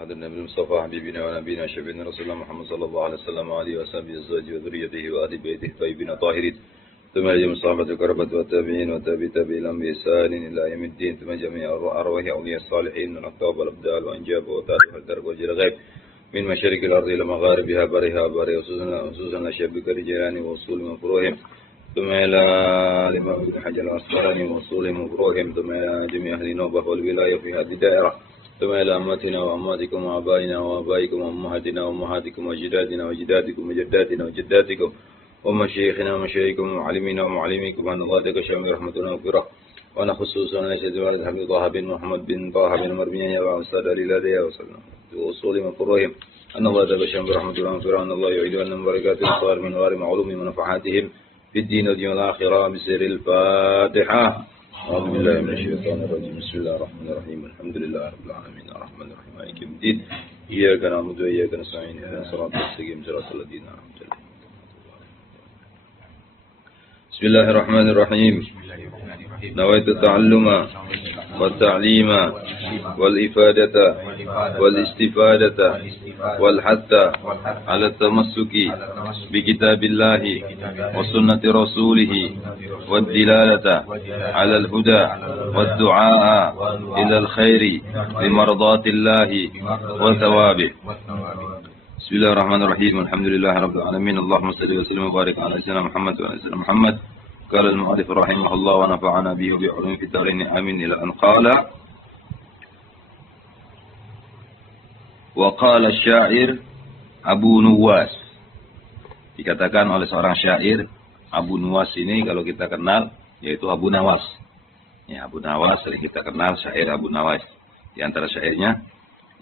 هذا النبي المصطفى حبيبنا ونبينا شفيعنا رسول الله محمد صلى الله عليه وسلم وعلى وصحبه أزواجه وذريته وآل بيته الطيبين الطاهرين ثم جميع الصحابة الكرام والتابعين وتابعي تابعين بإحسان إلى يوم الدين ثم جميع أرواح أولياء الصالحين من الأقطاب والأبدال وأنجاب وتاريخ الدرب وجه الغيب من مشارق الأرض إلى مغاربها برها برها خصوصا لشبك رجالان ووصول من فروعهم ثم إلى الإمام ابن حجر العسقلاني ووصول من فروعهم ثم إلى جميع أهل نوبة والولاية في هذه الدائرة ثم إلى أمتنا وأماتكم وآبائنا وآبائكم وأمهاتنا وأمهاتكم وجدادنا وجداتكم وجداتنا وجداتكم ومشايخنا ومشايخكم ومعلمينا ومعلميكم أن الله تك شامل رحمتنا وغفرة وأنا خصوصا نشهد والد حبيب طه بن محمد بن طه بن مرمية وأستاذ الإلهية وسلم وصول من فروعهم أن الله تك شامل رحمتنا وغفرة أن الله يعيد أن بركات الصالح من غير معلوم ونفحاتهم في الدين والدنيا والآخرة بسر الفاتحة. أعوذ بالله من الشيطان الرجيم. بسم الله الرحمن الرحيم. الحمد لله رب العالمين الرحمن الرحيم مالك يوم الدين إياك نعبد وإياك نستعين اهدنا الصراط المستقيم صراط الذين أنعمت عليهم. بسم الله الرحمن الرحيم. نويت التعلم والتعليم والإفادة والاستفادة والحث على التمسك بكتاب الله وسنة رسوله والدلالة على الهدى والدعاء إلى الخير لمرضاة الله وثوابه. بسم الله الرحمن الرحيم. الحمد لله رب العالمين. اللهم صل وسلم وبارك على سيدنا محمد وعلى سيدنا محمد. قال المؤلف رحمه الله ونفعنا به وبعلومه في الدارين آمين إلى أن قال وقال الشاعر Abu Nuwas. Dikatakan oleh seorang syair Abu Nuwas ini kalau kita kenal yaitu Abu Nawas. Ya, Abu Nawas sering kita kenal syair Abu Nawas. Di antara syairnya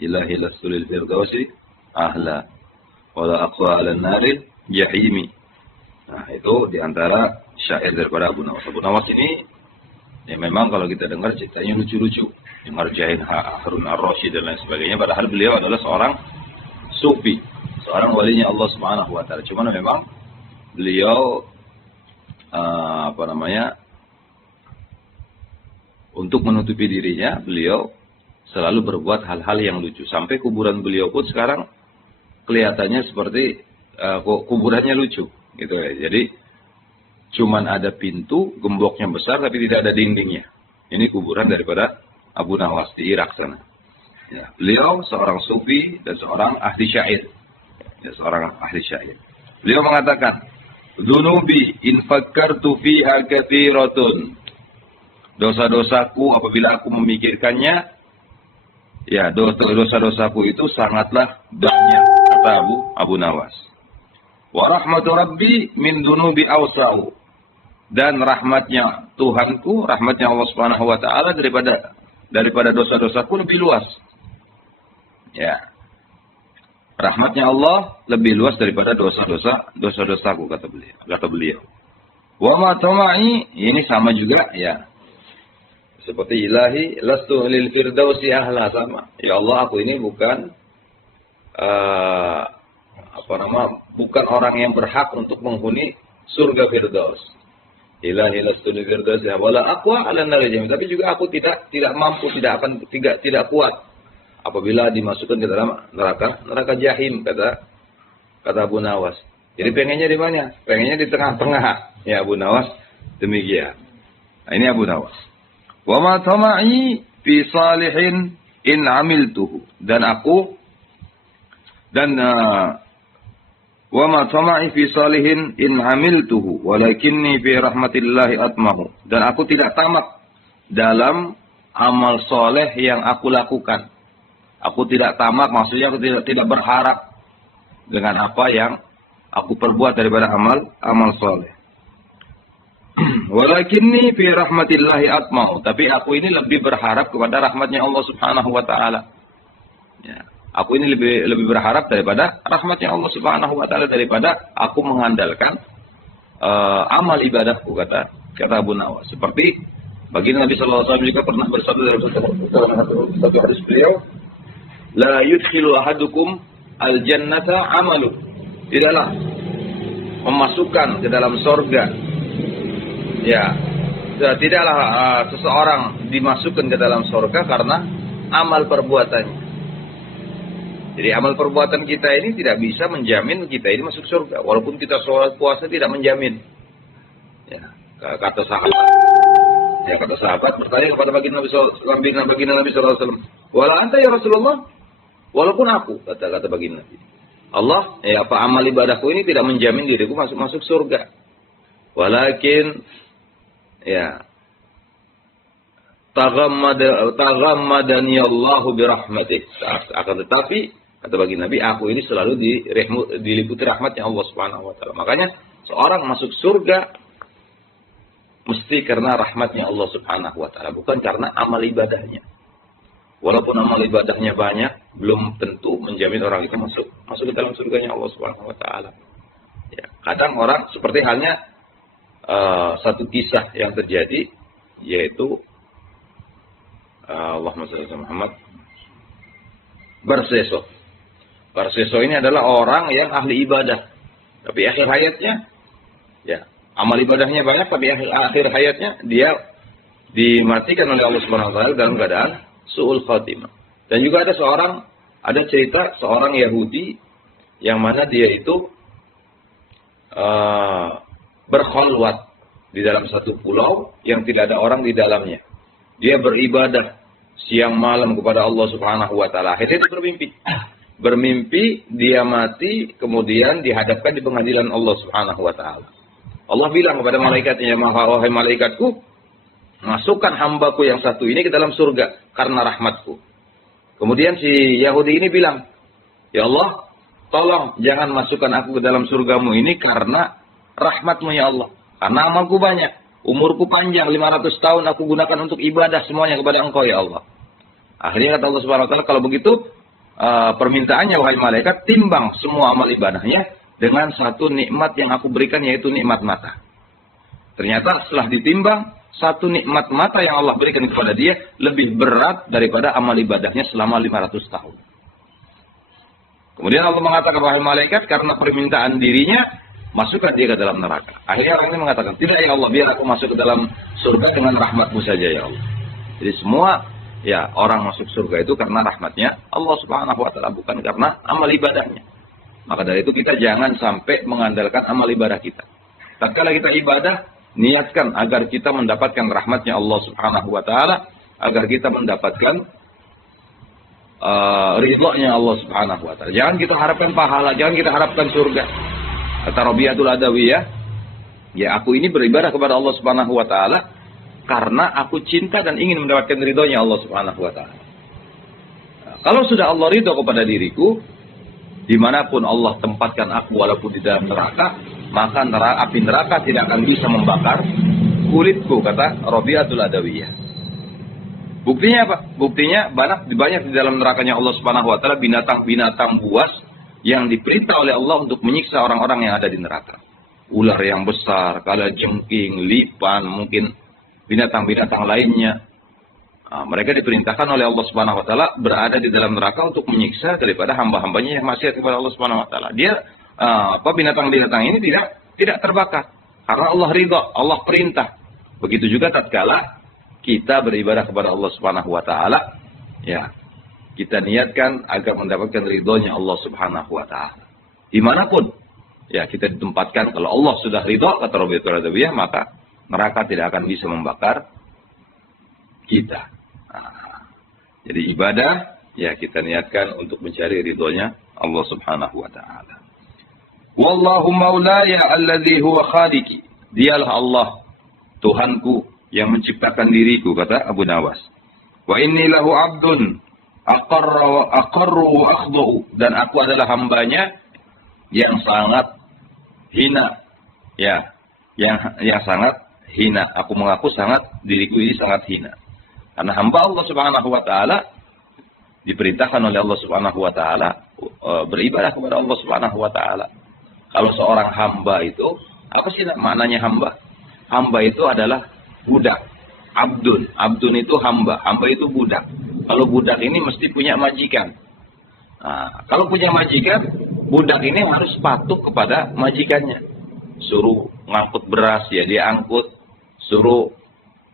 Ilahi lasulil firdausi ahla wala aqwa ala naril jahimi. Nah, itu di antara syair daripada Abu Nawas. Abu Nawas ini ya memang kalau kita dengar ceritanya lucu-lucu. Ngerjain Harun ar-Rasyid dan lain sebagainya. Padahal beliau adalah seorang sufi, seorang walinya Allah Subhanahu wa taala. Cuman memang beliau untuk menutupi dirinya, beliau selalu berbuat hal-hal yang lucu. Sampai kuburan beliau pun sekarang kelihatannya seperti kuburannya lucu. Gitu ya. Jadi cuman ada pintu, gemboknya besar tapi tidak ada dindingnya. Ini kuburan daripada Abu Nawas di Irak sana. Ya, beliau seorang sufi dan seorang ahli syair. Ya, seorang ahli syair. Beliau mengatakan, "Dzunubi in fakkartu fiha katsiratun." Dosa-dosaku apabila aku memikirkannya, ya dosa-dosaku itu sangatlah banyak, kata Abu Nawas. Wa rahmatu rabbi min dunubi awsa'u. Dan rahmatnya Tuhanku, rahmatnya Allah Subhanahu wa taala daripada dosa-dosaku lebih luas. Ya. Rahmatnya Allah lebih luas daripada dosa-dosaku kata beliau. Wa ma tama'i, ini sama juga ya. Seperti ilahi lastu lil firdausi ahla, sama. Ya Allah, aku ini bukan bukan orang yang berhak untuk menghuni surga Firdaus. Ilahi lastu lil firdausi wala aqwa ala narijim. Tapi juga aku tidak mampu, tidak kuat apabila dimasukkan ke dalam neraka jahim, kata Abu Nawas. Jadi pengennya di mana? Pengennya di tengah-tengah. Ya Abu Nawas demikian. Nah, ini Abu Nawas. Wa ma tama'i fi salihin in amiltuhu. Wa ma tama'i fi salihin in amiltuhu walakinni fi rahmatillahi atmahu. Dan aku tidak tamak dalam amal soleh yang aku lakukan. Aku tidak tamak, maksudnya aku tidak berharap dengan apa yang aku perbuat daripada amal soleh. Walakinni fi rahmatillahi atmahu. Tapi aku ini lebih berharap kepada rahmatnya Allah Subhanahu wa taala. Ya. Aku ini lebih berharap daripada rahmatnya Allah Subhanahu wa taala daripada aku mengandalkan amal ibadahku, kata Abu Nawas. Seperti baginda Nabi sallallahu alaihi wasallam juga pernah bersabda dalam satu hadis beliau, la yudkhilu ahadukum al-jannata amalu. Tidaklah memasukkan ke dalam surga. Ya, tidaklah seseorang dimasukkan ke dalam surga karena amal perbuatannya. Jadi amal perbuatan kita ini tidak bisa menjamin kita ini masuk surga. Walaupun kita sholat puasa tidak menjamin. Ya, kata sahabat bertanya kepada baginda Nabi SAW. Wala anta ya Rasulullah. Walaupun aku, kata baginda Nabi. Allah, apa amal ibadahku ini tidak menjamin diriku masuk surga. Walakin, taghammadani Allahu birahmatih. Akan tetapi, kata baginda Nabi, aku ini selalu diliputi rahmatnya Allah Subhanahu wa taala. Makanya seorang masuk surga mesti karena rahmatnya Allah Subhanahu wa taala, bukan karena amal ibadahnya. Walaupun amal ibadahnya banyak, belum tentu menjamin orang itu masuk ke dalam surganya Allah Subhanahu wa taala. Ya, kadang orang seperti halnya satu kisah yang terjadi, yaitu Allahumma shalli ala Muhammad, Barseso ini adalah orang yang ahli ibadah, tapi akhir hayatnya, amal ibadahnya banyak, tapi akhir hayatnya dia dimatikan oleh Allah Subhanahu wa taala dalam keadaan su'ul khatimah. Dan juga ada cerita seorang Yahudi yang mana dia itu berkhalwat di dalam satu pulau yang tidak ada orang di dalamnya. Dia beribadah siang malam kepada Allah Subhanahu wa taala. Akhirnya dia bermimpi dia mati, kemudian dihadapkan di pengadilan Allah Subhanahu wa taala. Allah bilang kepada malaikatnya, wahai malaikatku, masukkan hambaku yang satu ini ke dalam surga karena rahmatku. Kemudian si Yahudi ini bilang, ya Allah, tolong jangan masukkan aku ke dalam surgamu ini karena rahmatmu ya Allah. Karena amalku banyak, umurku panjang, 500 tahun aku gunakan untuk ibadah semuanya kepada Engkau ya Allah. Akhirnya kata Allah Subhanahu wa taala, kalau begitu permintaannya wahai malaikat, timbang semua amal ibadahnya dengan satu nikmat yang aku berikan, yaitu nikmat mata. Ternyata setelah ditimbang, satu nikmat mata yang Allah berikan kepada dia lebih berat daripada amal ibadahnya selama 500 tahun. Kemudian Allah mengatakan, wahai malaikat, karena permintaan dirinya, masukkan dia ke dalam neraka. Akhirnya orang ini mengatakan, tidak ya Allah, biar aku masuk ke dalam surga dengan rahmatmu saja ya Allah. Jadi semua orang masuk surga itu karena rahmatnya Allah Subhanahu wa taala, bukan karena amal ibadahnya. Maka dari itu kita jangan sampai mengandalkan amal ibadah kita. Tatkala kita ibadah, niatkan agar kita mendapatkan rahmatnya Allah Subhanahu wa taala, agar kita mendapatkan ridhonya Allah Subhanahu wa taala. Jangan kita harapkan pahala, jangan kita harapkan surga. Kata Rabi'atul Adawiyah, aku ini beribadah kepada Allah Subhanahu wa taala karena aku cinta dan ingin mendapatkan ridhonya Allah Subhanahu wa taala. Kalau sudah Allah ridho kepada diriku, dimanapun Allah tempatkan aku, walaupun di dalam neraka, maka api neraka tidak akan bisa membakar kulitku, kata Rabi'atul Adawiyah. Buktinya apa? Buktinya banyak di dalam nerakanya Allah Subhanahu wa taala binatang-binatang buas yang diperintah oleh Allah untuk menyiksa orang-orang yang ada di neraka. Ular yang besar, kalajengking, lipan, mungkin binatang-binatang lainnya. Mereka diperintahkan oleh Allah Subhanahu wa taala berada di dalam neraka untuk menyiksa daripada hamba-hambanya yang maksiat kepada Allah Subhanahu wa taala. Binatang-binatang ini tidak terbakar karena Allah ridha, Allah perintah. Begitu juga tatkala kita beribadah kepada Allah Subhanahu wa taala, kita niatkan agar mendapatkan ridhonya Allah Subhanahu wa taala. Dimanapun kita ditempatkan, kalau Allah sudah ridha, kata Rabi'atul Adawiyah, maka neraka tidak akan bisa membakar kita. Jadi ibadah kita niatkan untuk mencari ridhonya Allah Subhanahu wa taala. Wallahu maulaya alladzi huwa khaliqi. Dialah Allah Tuhanku yang menciptakan diriku, kata Abu Nawas. Wa inni lahu abdun aqarru wa akhdhu. Dan aku adalah hambanya yang sangat hina. Yang sangat hina. Aku mengaku diriku ini sangat hina. Karena hamba Allah Subhanahu wa taala diperintahkan oleh Allah Subhanahu wa taala beribadah kepada Allah Subhanahu wa taala. Kalau seorang hamba itu, apa sih maknanya hamba? Hamba itu adalah budak. Abdun itu hamba. Hamba itu budak. Kalau budak ini mesti punya majikan. Kalau punya majikan, budak ini harus patuh kepada majikannya. Suruh ngangkut beras, dia angkut. Suruh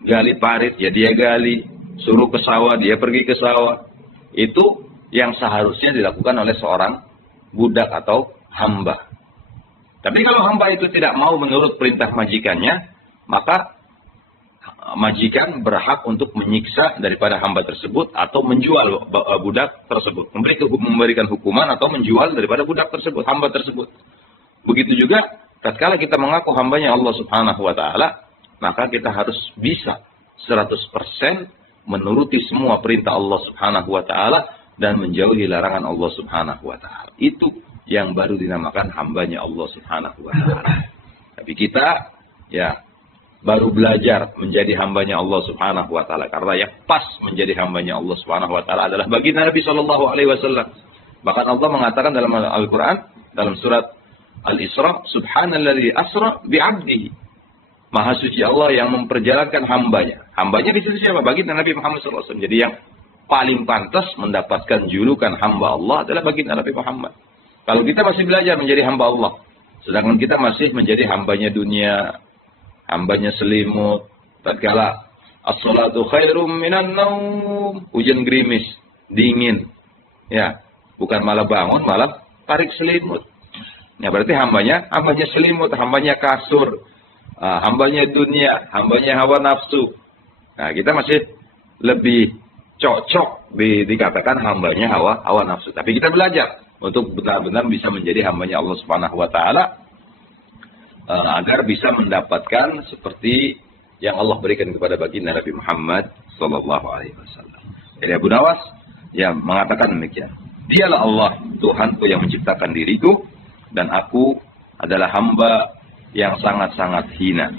gali parit, dia gali. Suruh ke sawah, dia pergi ke sawah. Itu yang seharusnya dilakukan oleh seorang budak atau hamba. Tapi kalau hamba itu tidak mau menurut perintah majikannya, maka majikan berhak untuk menyiksa daripada hamba tersebut atau menjual budak tersebut. Memberikan hukuman atau menjual daripada budak tersebut, hamba tersebut. Begitu juga tatkala kita mengaku hambanya Allah Subhanahu wa taala, maka kita harus bisa 100% menuruti semua perintah Allah Subhanahu wa taala dan menjauhi larangan Allah Subhanahu wa taala. Itu yang baru dinamakan hambanya Allah Subhanahu wa taala. Tapi kita baru belajar menjadi hambanya Allah Subhanahu wa taala, karena yang pas menjadi hambanya Allah Subhanahu wa taala adalah baginda Nabi sallallahu alaihi wasallam. Bahkan Allah mengatakan dalam Al-Qur'an dalam surat Al-Isra, subhanalladzi asra bi'abdihi. Maha suci Allah yang memperjalankan hambanya. Hambanya di sini siapa? Baginda Nabi Muhammad sallallahu alaihi wasallam. Jadi yang paling pantas mendapatkan julukan hamba Allah adalah baginda Nabi Muhammad. Kalau kita masih belajar menjadi hamba Allah, sedangkan kita masih menjadi hambanya dunia, hambanya selimut, tatkala as-salatu khairum minan naum, hujan gerimis, dingin. Ya, bukan malah bangun, malah tarik selimut. Ya, berarti hambanya selimut, hambanya kasur, hambanya dunia, hambanya hawa nafsu. Nah, kita masih lebih cocok dikatakan hambanya hawa nafsu. Tapi kita belajar untuk benar-benar bisa menjadi hambanya Allah Subhanahu wa taala, agar bisa mendapatkan seperti yang Allah berikan kepada baginda Nabi Muhammad sallallahu alaihi wasallam. Jadi Abu Nawas mengatakan demikian. Dialah Allah Tuhanku yang menciptakan diriku dan aku adalah hamba yang sangat-sangat hina.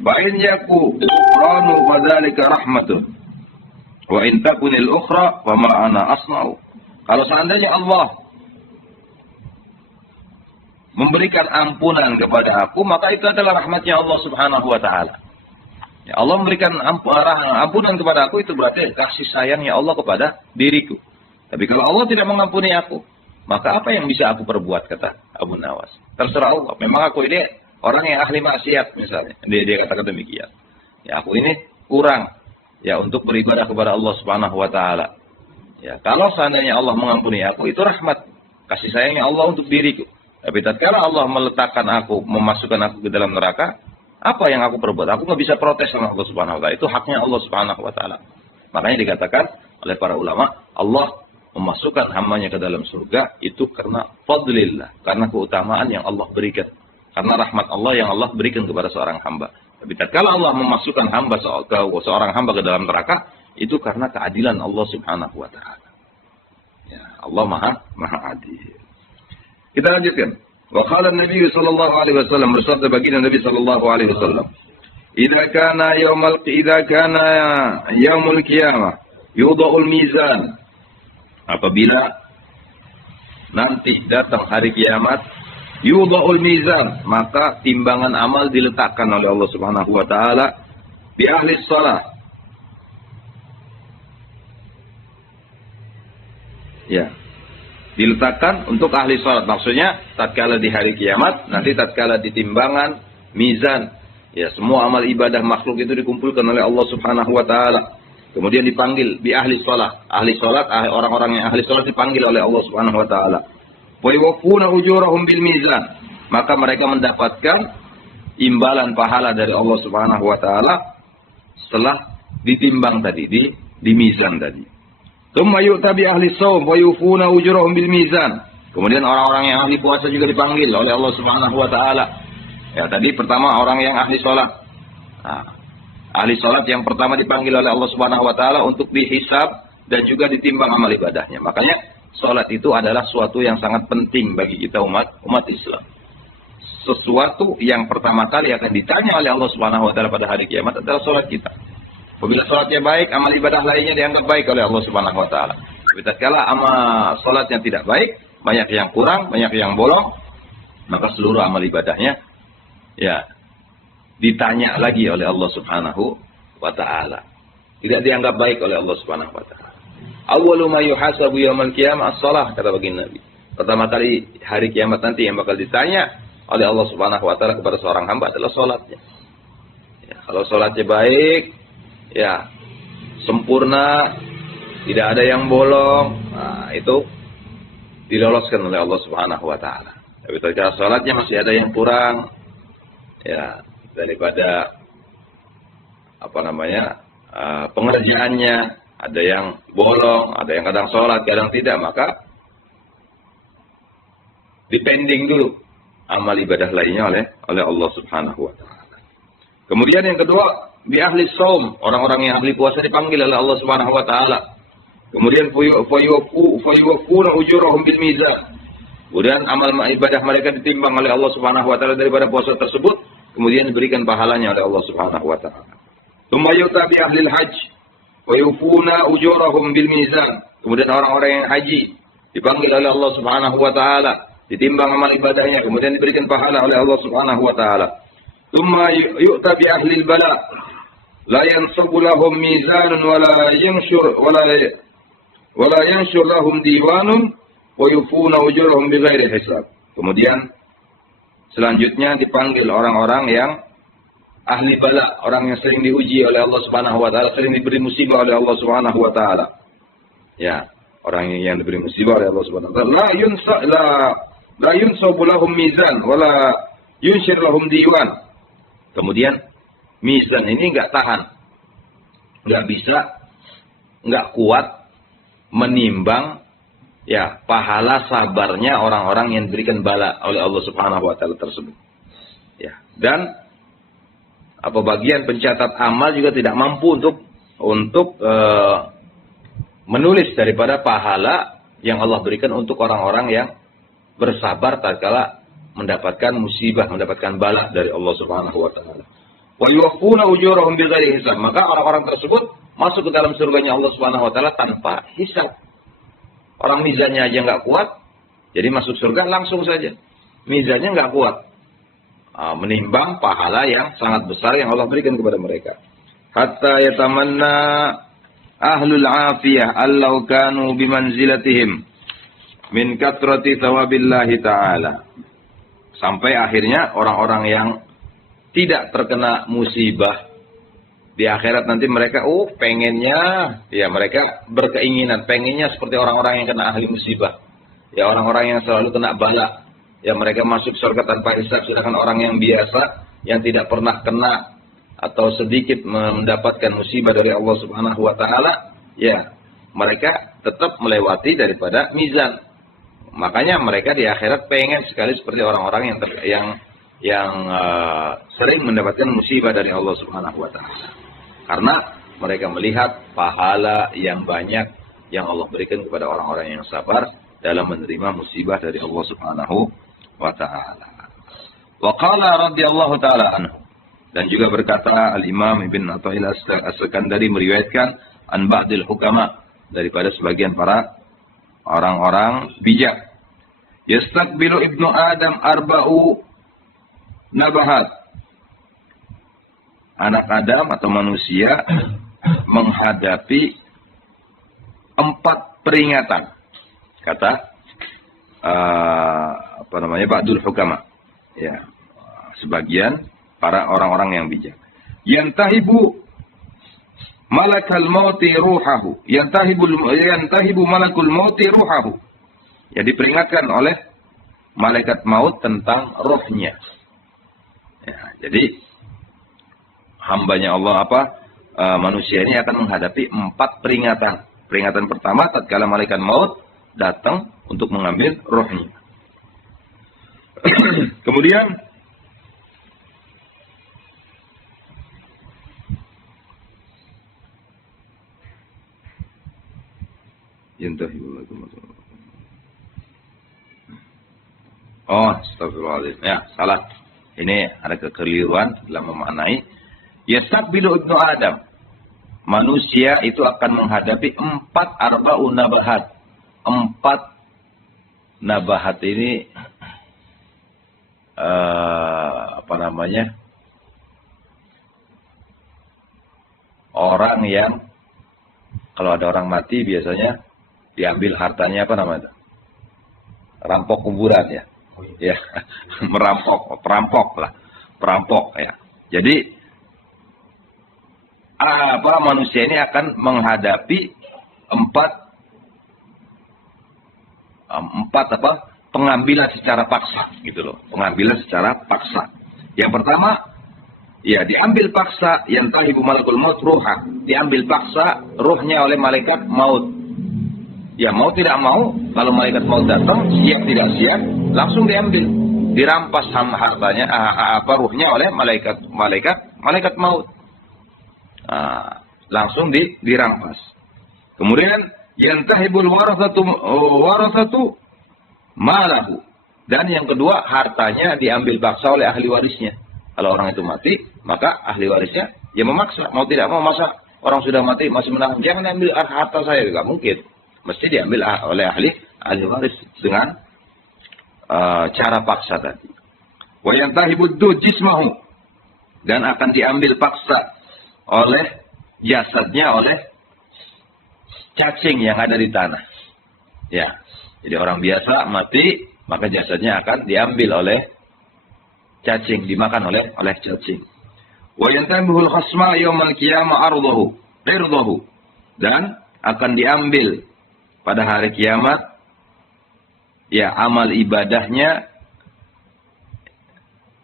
Wa in yaku qanu wa dzalika rahmatun wa in takunil ukhra wa ma ana asna'u. Kalau seandainya Allah memberikan ampunan kepada aku, maka itu adalah rahmatnya Allah Subhanahu wa taala. Ya, Allah memberikan ampunan kepada aku, itu berarti kasih sayangnya Allah kepada diriku. Tapi kalau Allah tidak mengampuni aku, maka apa yang bisa aku perbuat, kata Abu Nawas. Terserah Allah. Memang aku ini orang yang ahli maksiat misalnya. Dia katakan demikian. Ya, aku ini kurang untuk beribadah kepada Allah Subhanahu wa taala. Ya, kalau seandainya Allah mengampuni aku, itu rahmat, kasih sayangnya Allah untuk diriku. Tapi tatkala Allah meletakkan aku, memasukkan aku ke dalam neraka, apa yang aku perbuat? Aku nggak bisa protes sama Allah Subhanahu wa taala. Itu haknya Allah Subhanahu wa taala. Makanya dikatakan oleh para ulama, Allah memasukkan hambanya ke dalam surga itu karena fadlillah, karena keutamaan yang Allah berikan. Karena rahmat Allah yang Allah berikan kepada seorang hamba. Tapi tatkala Allah memasukkan seorang hamba ke dalam neraka, itu karena keadilan Allah Subhanahu wa taala. Ya, Allah Maha Adil. Kita lanjutkan. Wa qala an-nabiy sallallahu alaihi wasallam, bersabda baginda Nabi sallallahu alaihi wasallam, "Idza kana yaumul qiyamah yudha'ul mizan." Apabila nanti datang hari kiamat, yudha'ul mizan, maka timbangan amal diletakkan oleh Allah Subhanahu wa taala bi ahli shalah. Ya. Diletakkan untuk ahli salat. Maksudnya tatkala di hari kiamat, nanti tatkala di timbangan mizan, ya semua amal ibadah makhluk itu dikumpulkan oleh Allah Subhanahu wa taala. Kemudian dipanggil bi ahli salat. Ahli salat, orang-orang yang ahli salat dipanggil oleh Allah Subhanahu wa taala. Wa yuwaffuna ujurahum bil mizan. Maka mereka mendapatkan imbalan pahala dari Allah Subhanahu wa taala setelah ditimbang tadi, di mizan tadi. Tsumma yu'ta bi ahli shaum wa yufuna ujurahum bil mizan. Kemudian orang-orang yang ahli puasa juga dipanggil oleh Allah Subhanahu wa taala. Ya, tadi pertama orang yang ahli salat. Nah, ahli salat yang pertama dipanggil oleh Allah Subhanahu wa taala untuk dihisab dan juga ditimbang amal ibadahnya. Makanya salat itu adalah suatu yang sangat penting bagi kita umat Islam. Sesuatu yang pertama kali akan ditanya oleh Allah Subhanahu wa taala pada hari kiamat adalah salat kita. Apabila salatnya baik, amal ibadah lainnya dianggap baik oleh Allah Subhanahu wa taala. Tapi tatkala amal salatnya tidak baik, banyak yang kurang, banyak yang bolong, maka seluruh amal ibadahnya ditanya lagi oleh Allah Subhanahu wa taala. Tidak dianggap baik oleh Allah Subhanahu wa taala. Awwalu ma yuhasabu yaumil qiyamah as-shalah, kata baginda Nabi. Pertama kali hari kiamat nanti yang bakal ditanya oleh Allah Subhanahu wa taala kepada seorang hamba adalah salatnya. Ya, kalau salatnya baik, ya sempurna, tidak ada yang bolong. Nah, itu diloloskan oleh Allah Subhanahu wa taala. Tapi tatkala salatnya masih ada yang kurang ya daripada pengerjaannya, ada yang bolong, ada yang kadang sholat, kadang tidak, maka dipending dulu amal ibadah lainnya oleh Allah Subhanahu wa taala. Kemudian yang kedua, bi ahli shaum, orang-orang yang ahli puasa dipanggil oleh Allah Subhanahu wa taala. Kemudian fayuwaffuna ujurahum bil mizan. Kemudian amal ibadah mereka ditimbang oleh Allah Subhanahu wa taala daripada puasa tersebut, kemudian diberikan pahalanya oleh Allah Subhanahu wa taala. Tsumma yu'ta bi ahli al-hajj wa yufuna ujurahum bil mizan. Kemudian orang-orang yang haji dipanggil oleh Allah Subhanahu wa taala, ditimbang amal ibadahnya, kemudian diberikan pahala oleh Allah Subhanahu wa taala. Tsumma yu'ta bi ahli al-bala la yansabu lahum mizanun wala yanshur lahum diwanun wa yufuna ujurahum bighairi hisab. Kemudian selanjutnya dipanggil orang-orang yang ahli bala, orang yang sering diuji oleh Allah Subhanahu wa taala, sering diberi musibah oleh Allah Subhanahu wa taala. Ya, orang yang diberi musibah oleh Allah Subhanahu wa taala, la yunsabu lahum mizan wala yunshir lahum diwan. Kemudian mizan ini enggak tahan. Enggak bisa, enggak kuat menimbang ya pahala sabarnya orang-orang yang diberikan bala oleh Allah Subhanahu wa taala tersebut. Ya, dan bagian pencatat amal juga tidak mampu untuk menulis daripada pahala yang Allah berikan untuk orang-orang yang bersabar tatkala mendapatkan musibah, mendapatkan bala dari Allah Subhanahu wa taala. Wa yuwaffuna ujurahum bighairi hisab. Maka orang-orang tersebut masuk ke dalam surganya Allah Subhanahu wa taala tanpa hisab. Orang mizannya aja nggak kuat, jadi masuk surga langsung saja. Mizannya nggak kuat, menimbang pahala yang sangat besar yang Allah berikan kepada mereka. Hatta yatamanna ahlul afiyah allau kanu bimanzilatihim min katrati thawabillahi ta'ala. Sampai akhirnya orang-orang yang tidak terkena musibah di akhirat nanti mereka pengennya, ya mereka berkeinginan, pengennya seperti orang-orang yang kena ahli musibah. Ya orang-orang yang selalu kena bala. Ya mereka masuk surga tanpa hisab, sedangkan orang yang biasa, yang tidak pernah kena atau sedikit mendapatkan musibah dari Allah Subhanahu wa taala, ya mereka tetap melewati daripada mizan. Makanya mereka di akhirat pengen sekali seperti orang-orang yang sering mendapatkan musibah dari Allah Subhanahu wa taala. Karena mereka melihat pahala yang banyak yang Allah berikan kepada orang-orang yang sabar dalam menerima musibah dari Allah Subhanahu wa taala. Wa qala radhiyallahu taala anhu, dan juga berkata Al-Imam Ibn Athaillah As-Sakandari meriwayatkan an ba'dil hukama, daripada sebagian para orang-orang bijak. Yastaqbilu ibnu Adam arba'u nabahat. Anak Adam atau manusia menghadapi 4 peringatan. Kata ba'dul hukama. Ya, sebagian para orang-orang yang bijak. Yantahibu malakal mauti ruhahu. Yantahibu malakul mauti ruhahu. Ya, diperingatkan oleh malaikat maut tentang rohnya. Ya, jadi hambanya Allah manusia ini akan menghadapi 4 peringatan. Peringatan pertama tatkala malaikat maut datang untuk mengambil rohnya. Kemudian astagfirullahaladzim. Ya, salah. Ini ada kekeliruan dalam memaknai. Yastaqbilu ibnu Adam. Manusia itu akan menghadapi 4 arba'un nabahat. 4 nabahat ini orang yang kalau ada orang mati biasanya diambil hartanya rampok kuburan ya. Ya, perampok ya. Jadi manusia ini akan menghadapi empat pengambilan secara paksa gitu loh, pengambilan secara paksa. Yang pertama, ya diambil paksa, yantahibu malakul maut ruha, diambil paksa ruhnya oleh malaikat maut. Ya mau tidak mau, kalau malaikat maut datang, siap tidak siap, langsung diambil, dirampas hartanya, ruhnya oleh malaikat maut. Langsung dirampas. Kemudian yantahibul warasatu malahu. Dan yang kedua, hartanya diambil paksa oleh ahli warisnya. Kalau orang itu mati, maka ahli warisnya ya memaksa, mau tidak mau, masa orang sudah mati masih menahan, jangan ambil harta saya, tidak mungkin. Mesti diambil oleh ahli waris dengan cara paksa tadi. Wa yantahibud jismahu, dan akan diambil paksa oleh jasadnya oleh cacing yang ada di tanah. Ya. Jadi orang biasa mati, maka jasadnya akan diambil oleh cacing, dimakan oleh cacing. Wa yantabihul khasma yaumal qiyamah irdahu. Dan akan diambil pada hari kiamat ya amal ibadahnya,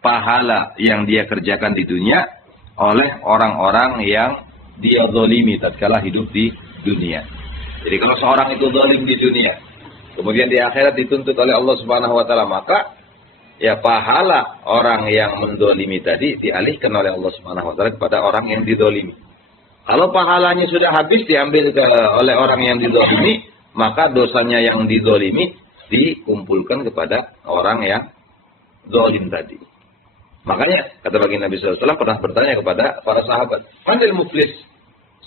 pahala yang dia kerjakan di dunia oleh orang-orang yang dia zalimi tatkala hidup di dunia. Jadi kalau seorang itu zalim di dunia, kemudian di akhirat dituntut oleh Allah Subhanahu wa taala, maka ya pahala orang yang menzalimi tadi dialihkan oleh Allah Subhanahu wa taala kepada orang yang dizalimi. Kalau pahalanya sudah habis diambil oleh orang yang dizalimi, maka dosanya yang dizalimi dikumpulkan kepada orang yang zalim tadi. Makanya kata baginda Nabi sallallahu alaihi wasallam pernah bertanya kepada para sahabat, "Manil muflis?"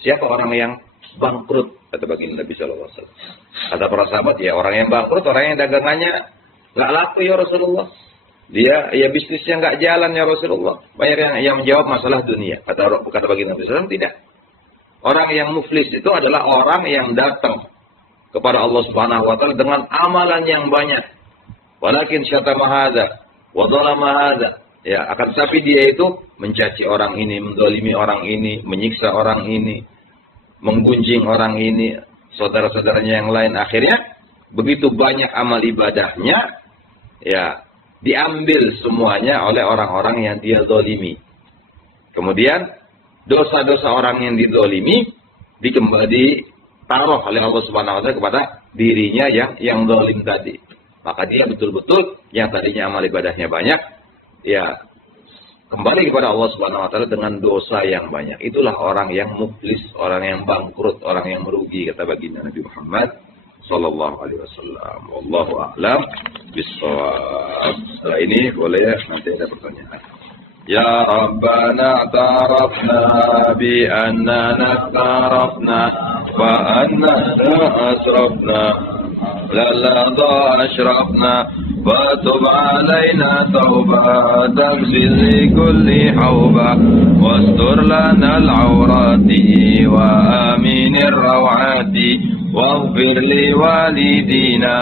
Siapa orang yang bangkrut? Kata baginda Nabi sallallahu alaihi wasallam. Kata para sahabat, ya orang yang bangkrut, orang yang dagangannya nggak laku ya Rasulullah. Dia ya bisnisnya nggak jalan ya Rasulullah. Banyak yang menjawab masalah dunia. Kata baginda Nabi sallallahu alaihi wasallam, tidak. Orang yang muflis itu adalah orang yang datang kepada Allah Subhanahu wa taala dengan amalan yang banyak. Walakin syatama hadza wa dzalama hadza. Ya, akan tetapi dia itu mencaci orang ini, menzalimi orang ini, menyiksa orang ini, menggunjing orang ini, saudara-saudaranya yang lain. Akhirnya begitu banyak amal ibadahnya, ya diambil semuanya oleh orang-orang yang dia zalimi. Kemudian dosa-dosa orang yang dizalimi ditaruh oleh Allah Subhanahu wa taala kepada dirinya yang zalim tadi. Maka dia betul-betul yang tadinya amal ibadahnya banyak, ya kembali kepada Allah Subhanahu wa taala dengan dosa yang banyak. Itulah orang yang muflis, orang yang bangkrut, orang yang merugi, kata baginda Nabi Muhammad sallallahu alaihi wasallam. Wallahu a'lam bissawab. Setelah ini boleh nanti ada pertanyaan. Ya Rabbana tarafna bi annana tarafna wa annana asrafna للذا أشرفنا وتب علينا توبة تغفر لكل حوبة واستر لنا العورات وآمن الروعات واغفر لوالدينا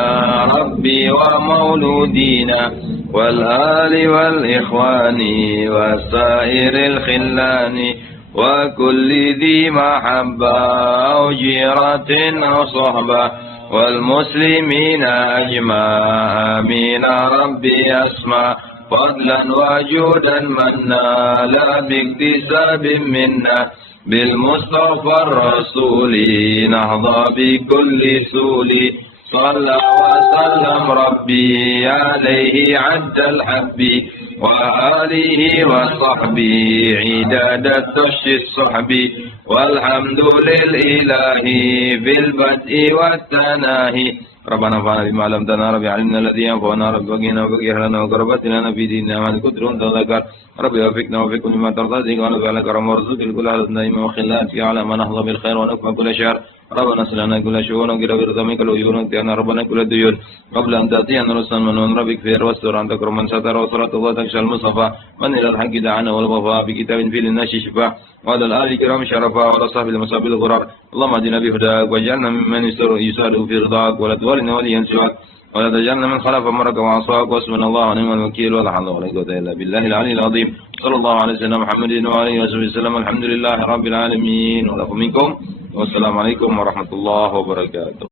ربي ومولودينا والآل والإخوان وسائر الخلان وكل ذي محبة أو جيرة أو صحبة والمسلمين أجمع آمين ربي أسمع فضلا وجودا منا لا باكتساب منا بالمصطفى الرسول نهضى بكل سول صلى وسلم ربي عليه عد الحب وآله وصحبه عدادة الصحب والحمد للإله بالبدء والتناهي ربنا انفعنا بما علمتنا رب علمنا الذي ينفعنا رب وقنا وبقي لنا وقربت لنا في ديننا من كثر تذكر رب وفقنا وفق مما ترضى ونبع لك رب ورزق الكل على الدائم وخلات على ما نهضى بالخير ونكفى كل شر ربنا اسلنا كل شؤون وقرب رزقك العيون اختيارنا ربنا كل الديون قبل ان تاتينا رسلا من ربك في واستر ان تكرم من ستر وصلاه الله تخشى المصطفى من الى الحق دعانا والوفاء بكتاب في للناس شفاء وعلى الآل الكرام شرفا وعلى صاحب المصاب الغرار اللهم اهدنا بهداك واجعلنا ممن يسار في رضاك ولا تولنا وليا سواك ولا تجعلنا من خلف امرك وعصاك واسمنا الله ونعم الوكيل ولا حول ولا قوه الا بالله العلي العظيم صلى الله عليه وسلم محمد وعلى اله وصحبه وسلم الحمد لله رب العالمين ولكم منكم Wassalamualaikum warahmatullahi wabarakatuh.